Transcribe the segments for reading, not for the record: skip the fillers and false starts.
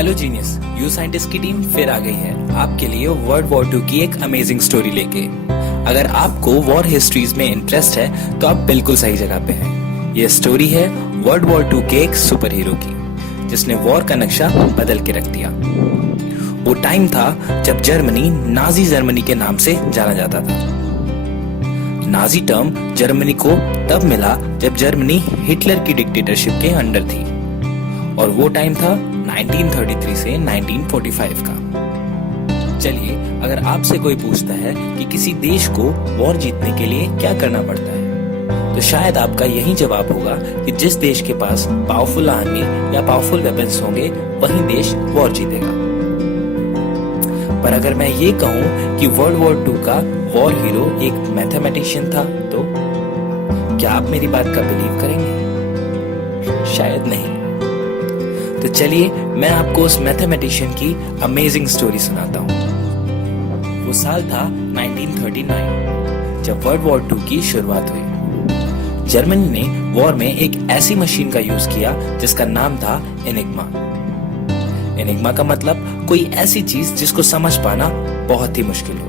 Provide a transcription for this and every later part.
Hello genius, you scientist की team फिर आ गई है आपके लिए वर्ल्ड वॉर 2 की एक अमेजिंग स्टोरी लेके। अगर आपको वॉर हिस्ट्रीज में इंटरेस्ट है तो आप बिल्कुल सही जगह पे हैं। ये स्टोरी है वर्ल्ड वॉर 2 के एक सुपर हीरो की, जिसने वॉर का नक्शा बदल के रख दिया। वो टाइम था जब जर्मनी नाजी जर्मनी के नाम से जाना जाता था। नाजी टर्म जर्मनी को तब मिला जब जर्मनी हिटलर की डिक्टेटरशिप के अंडर थी, और वो टाइम था 1933 से 1945 का। चलिए, अगर आपसे कोई पूछता है कि किसी देश को वॉर जीतने के लिए क्या करना पड़ता है, तो शायद आपका यही जवाब होगा कि जिस देश के पास पावरफुल आर्मी या पावरफुल वेपन्स होंगे वही देश वॉर जीतेगा। पर अगर मैं ये कहूं कि वर्ल्ड वॉर 2 का वॉर हीरो एक मैथमेटिशियन था, तो क्या आप मेरी बात का बिलीव करेंगे? शायद नहीं। तो चलिए, मैं आपको उस मैथमेटिशियन की अमेजिंग स्टोरी सुनाता हूँ। वो साल था 1939, जब वर्ल्ड वॉर 2 की शुरुआत हुई। जर्मनी ने वॉर में एक ऐसी मशीन का यूज किया जिसका नाम था एनिग्मा। एनिग्मा का मतलब कोई ऐसी चीज जिसको समझ पाना बहुत ही मुश्किल हो।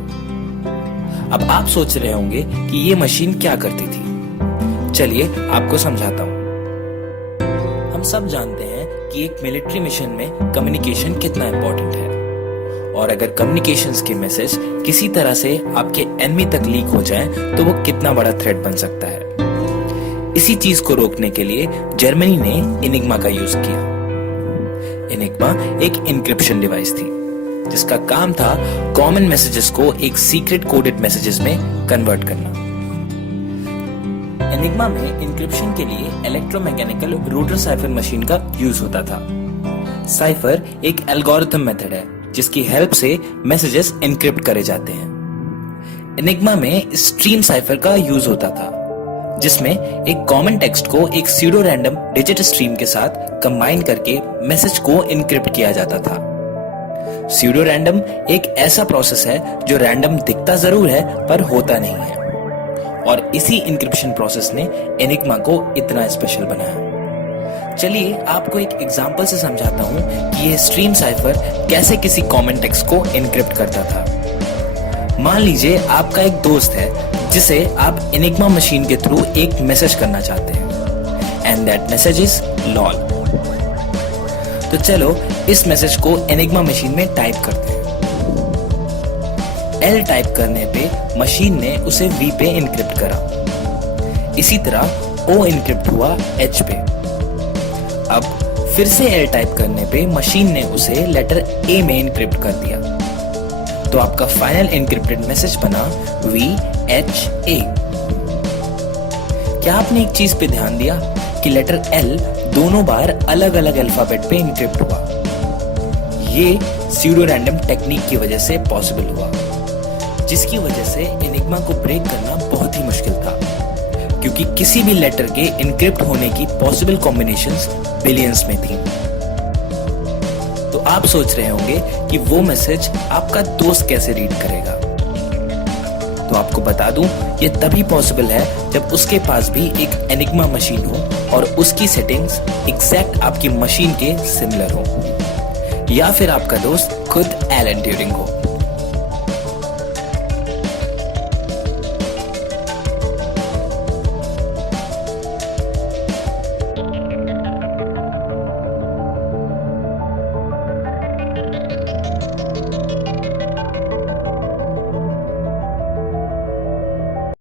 अब आप सोच रहे होंगे कि ये मशीन क्या करती थी। चलिए आपको समझाता हूँ। हम सब जानते हैं कि एक मिलिट्री मिशन में कम्युनिकेशन कितना इंपॉर्टेंट है, और अगर कम्युनिकेशंस के मैसेज किसी तरह से आपके एनिमी तक लीक हो जाएं, तो वो कितना बड़ा थ्रेट बन सकता है। इसी चीज को रोकने के लिए जर्मनी ने एनिग्मा का यूज किया। एनिग्मा एक इंक्रिप्शन डिवाइस थी जिसका काम था कॉमन मैसेजेस को एक सीक्रेट कोडेड मैसेजेस में कन्वर्ट करना। एनिग्मा में इंक्रिप्शन के लिए इलेक्ट्रोमैकेनिकल रूटर साइफर मशीन का यूज होता था। साइफर एक एल्गोरिथम मेथड है जिसकी हेल्प से मैसेजेस एन्क्रिप्ट करे जाते हैं। एनिग्मा में स्ट्रीम साइफर का यूज होता था, जिसमें एक कॉमन टेक्स्ट को एक स्यूडो रैंडम डिजिट स्ट्रीम के साथ कंबाइन करके मैसेज को एन्क्रिप्ट किया जाता था। स्यूडो रैंडम एक ऐसा प्रोसेस है जो रैंडम दिखता जरूर है पर होता नहीं है, और इसी इंक्रिप्शन प्रोसेस ने एनिग्मा को इतना स्पेशल बनाया। चलिए आपको एक एग्जांपल से समझाता हूं कि यह स्ट्रीम साइफर कैसे किसी कॉमन टेक्स्ट को एन्क्रिप्ट करता था। मान लीजिए आपका एक दोस्त है जिसे आप एनिग्मा मशीन के थ्रू एक मैसेज करना चाहते हैं, and that message is lol. तो चलो इस मैसेज को एनिग्मा मशीन में टाइप करते हैं। L टाइप करने पे मशीन ने उसे V पे इनक्रिप्ट करा। इसी तरह O इनक्रिप्ट हुआ H पे। अब फिर से L टाइप करने पे मशीन ने उसे लेटर A में इनक्रिप्ट कर दिया। तो आपका फाइनल इनक्रिप्टेड मैसेज बना VHA। क्या आपने एक चीज पे ध्यान दिया कि लेटर L दोनों बार अलग अलग अल्फाबेट पे इनक्रिप्ट हुआ? ये स्यूडो रैंडम टेक्निक की वजह से पॉसिबल हुआ, जिसकी वजह से एनिग्मा को ब्रेक करना बहुत ही मुश्किल था, क्योंकि किसी भी लेटर के इनक्रिप्ट होने की पॉसिबल कॉम्बिनेशंस बिलियंस में थी। तो आप सोच रहे होंगे कि वो मैसेज आपका दोस्त कैसे रीड करेगा। तो आपको बता दूं, ये तभी पॉसिबल है जब उसके पास भी एक एनिग्मा मशीन हो और उसकी सेटिंग्स एग्जैक्ट आपकी मशीन के सिमिलर हो, या फिर आपका दोस्त खुद एलन ट्यूरिंग हो।